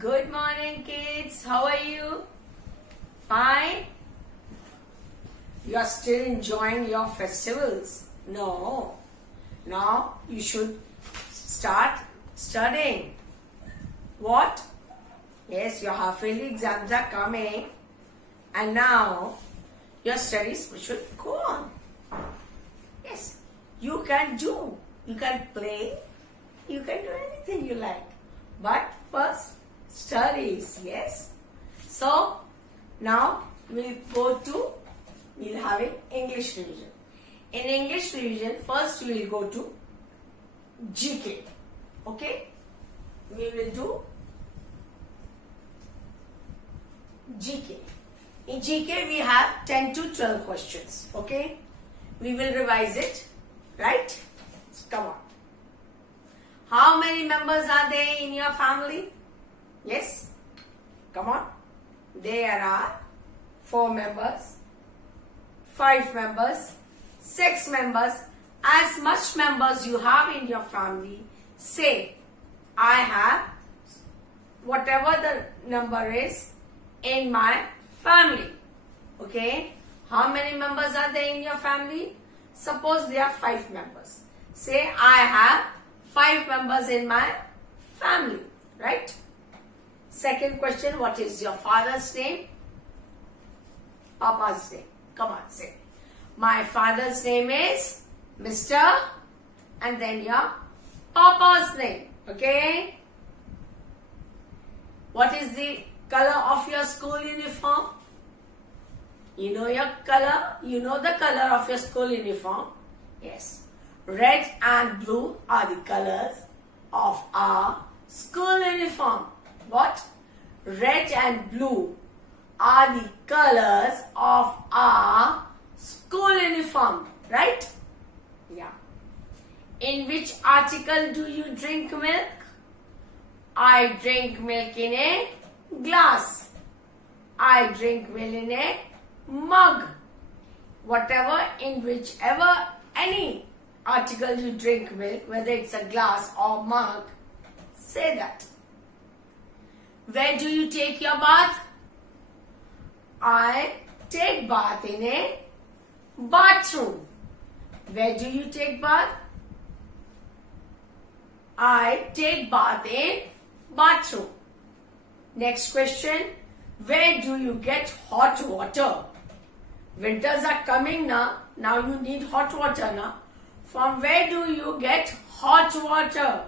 Good morning, kids. How are you? Fine? You are still enjoying your festivals? No. Now you should start studying. What? Yes, your half-yearly exams are coming. And now your studies should go on. Yes, you can do. You can play. You can do anything you like. But first, studies. Yes. So, now we'll have an English revision. In English revision, first we will go to GK. Okay? We will do GK. In GK, we have 10 to 12 questions. Okay? We will revise it. Right? So, come on. How many members are there in your family? Yes? Come on. There are 4 members, 5 members, 6 members. As much members you have in your family, say, I have whatever the number is in my family. Okay? How many members are there in your family? Suppose there are 5 members. Say, I have 5 members in my family, right? Second question, what is your father's name? Papa's name. Come on, say. My father's name is Mr. and then your Papa's name, okay? What is the color of your school uniform? You know your color? You know the color of your school uniform? Yes. Red and blue are the colors of our school uniform. What? Red and blue are the colors of our school uniform. Right? Yeah. In which article do you drink milk? I drink milk in a glass. I drink milk in a mug. Whatever, in whichever, any article you drink milk, whether it's a glass or mug, say that. Where do you take your bath? I take bath in a bathroom. Where do you take bath? I take bath in bathroom. Next question. Where do you get hot water? Winters are coming now. Now you need hot water now. From where do you get hot water?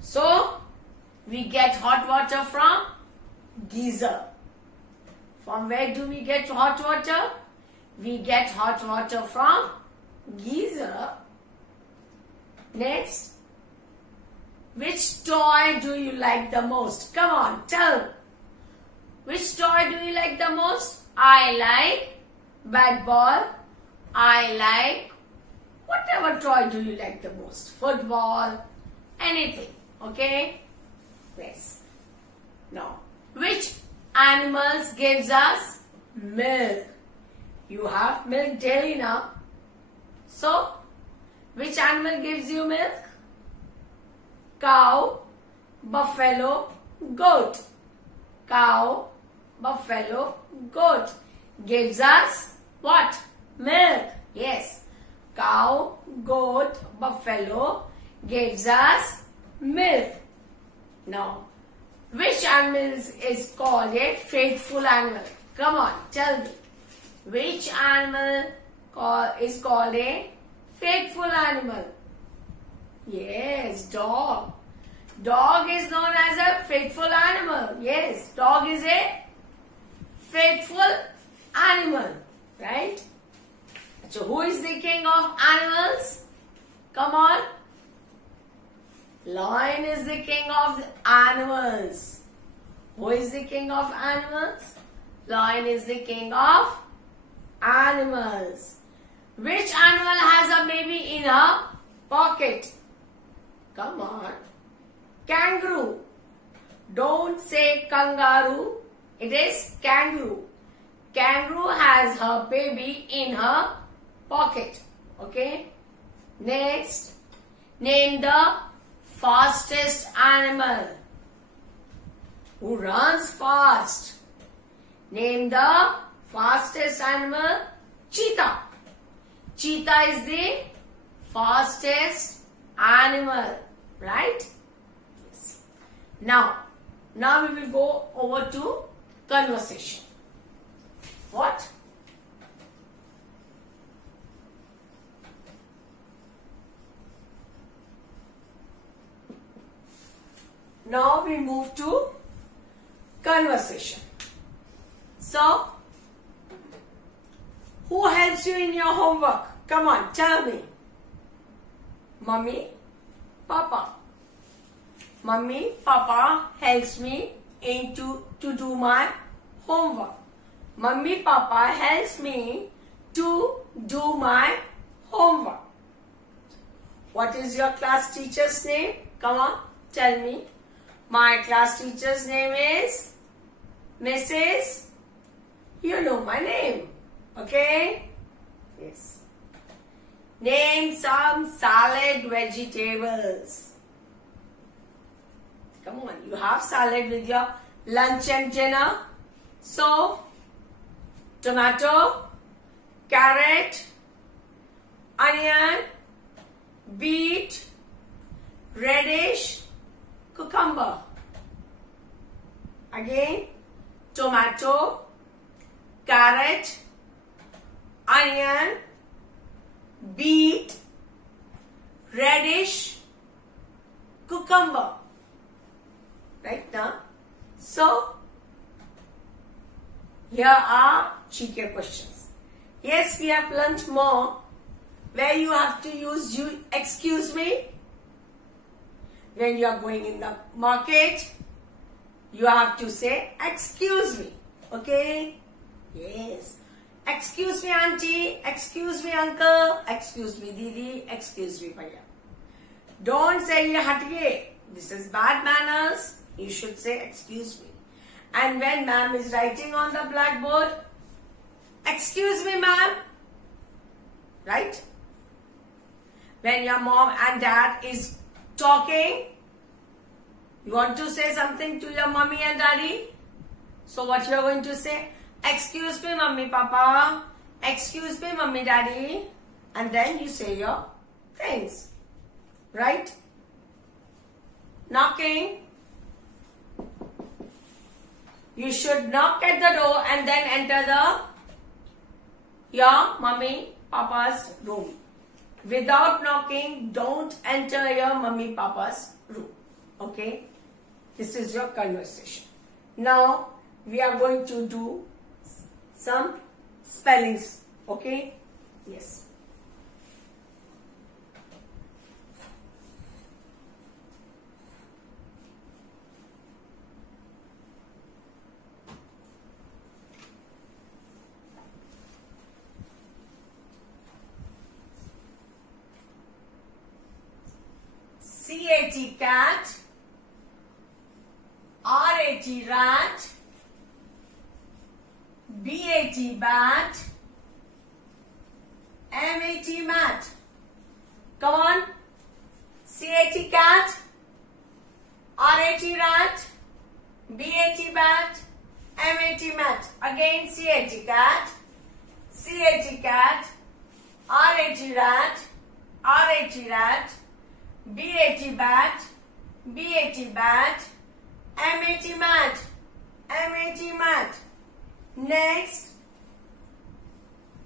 So, we get hot water from geyser. From where do we get hot water? We get hot water from geyser. Next, which toy do you like the most? Come on, tell. Which toy do you like the most? I like bat ball. I like whatever toy do you like the most? Football, anything. Okay? Yes. Now, which animals gives us milk? You have milk daily now. So, which animal gives you milk? Cow, buffalo, goat. Cow, buffalo, goat gives us what? Milk. Yes. Cow, goat, buffalo gives us milk. Now, which animal is called a faithful animal? Come on, tell me. Which animal is called a faithful animal? Yes, dog. Dog is known as a faithful animal. Yes, dog is a faithful animal. Right? So, who is the king of animals? Come on. Lion is the king of animals. Who is the king of animals? Lion is the king of animals. Which animal has a baby in her pocket? Come on. Kangaroo. Don't say kangaroo. It is kangaroo. Kangaroo has her baby in her pocket. Okay. Next, name the fastest animal. who runs fast. Name the fastest animal. Cheetah. Cheetah is the fastest animal, right? Yes. Now we will go over to conversation. What? Now we move to conversation. So, who helps you in your homework? Come on, tell me. Mummy, Papa. Mummy, Papa helps me to do my homework. Mummy, Papa helps me to do my homework. What is your class teacher's name? Come on, tell me. My class teacher's name is Mrs. You know my name. Okay? Yes. Name some salad vegetables. Come on, you have salad with your lunch and dinner. So, tomato, carrot, onion, beet, radish, cucumber. Again, tomato, carrot, onion, beet, radish, cucumber. Right now. So, here are GK questions. Yes, we have learnt more where you have to use excuse me. When you are going in the market, you have to say excuse me. Okay? Yes. Excuse me auntie, excuse me uncle, excuse me didi, excuse me bhaiya. Don't say ye hatge. This is bad manners. You should say excuse me. And when ma'am is writing on the blackboard, excuse me ma'am. Right? When your mom and dad is talking, you want to say something to your mommy and daddy. So what you are going to say? Excuse me mummy papa. Excuse me mummy daddy. And then you say your things. Right? Knocking. You should knock at the door and then enter your mummy papa's room. Without knocking, don't enter your mummy papa's room. Okay? This is your conversation. Now, we are going to do some spellings. Okay? Yes. C-A-T cat, R-A-T rat, B-A-T bat, M-A-T mat. Come on. C-A-T cat, R-A-T rat, B-A-T bat, M-A-T mat. Again C-A-T cat, C-A-T cat, R-A-T rat, R-A-T rat, B-A-T bat, B-A-T bat, M-A-T mat, M-A-T mat. Next,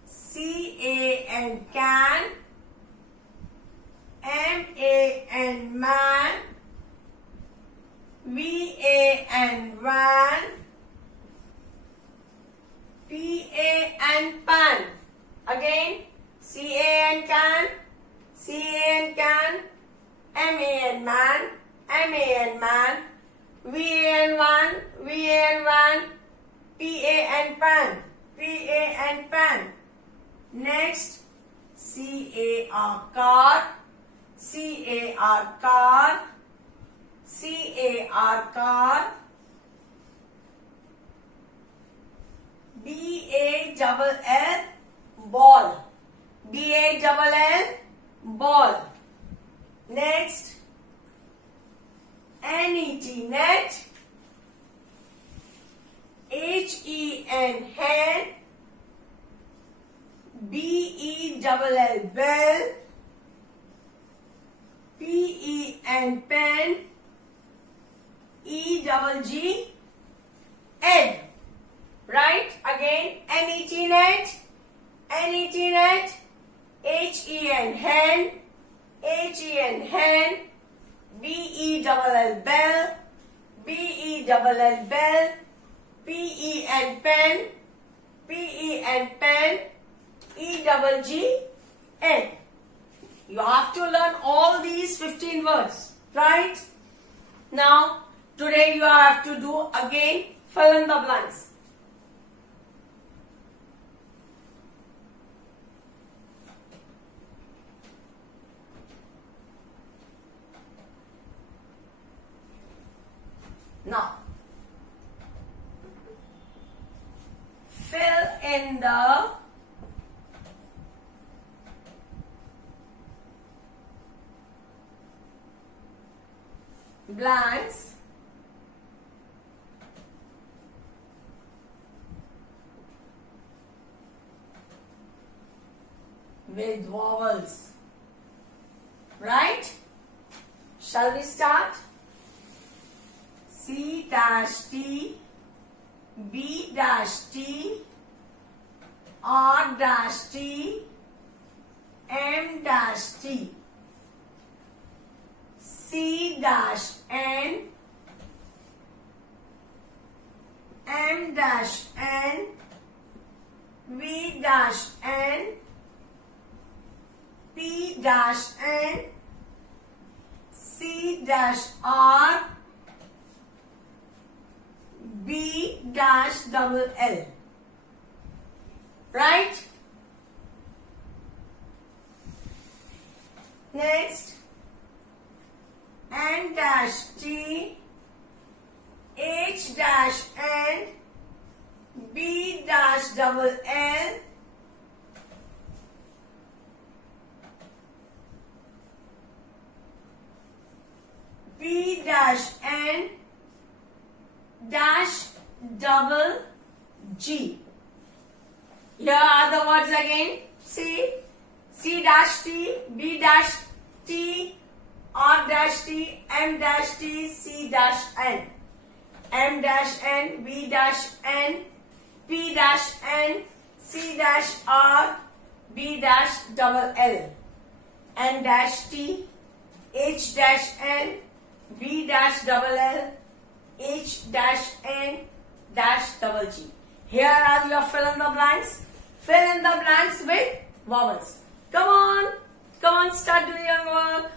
C-A-N can, M-A-N man, V-A-N van, P-A-N pan. Again, C-A-N can, C-A-N can, M-A-N man, M-A-N man, V-A-N van, V-A-N van, P-A-N pan, P-A-N pan. Next, C-A-R car, C-A-R car, C-A-R car, B-A-double-L ball, B-A-double-L ball. Next, N-E-T net, H-E-N, hen. B-E-double-L, bell. P-E-N, pen. E-double-G, egg. Right? Again, N-E-T, net. N-E-T, net. H-E-N, hen. H-E-N, hen. B-E-double-L, bell. B-E-double-L, bell. P-E-N, pen. P-E-N, pen. E-double-G, egg. You have to learn all these 15 words, right? Now, today you have to do again fill in the blanks. Now, fill in the blanks with vowels. Right? Shall we start? C dash T, B dash T, R dash T, M dash T, C dash N, M dash N, V dash N, P dash N, C dash R, B dash double L. Right? Next, N dash T, H dash N, B dash double L, B dash N, dash double G. Here are the words again. C, C dash T, B dash T, R dash T, M dash T, C dash N, M dash N, B dash N, P dash N, C dash R, B dash double L, N dash T, H dash N, B dash double L, H dash N dash double G. Here are your fill in the blanks. Fill in the blanks with vowels. Come on, start doing your work.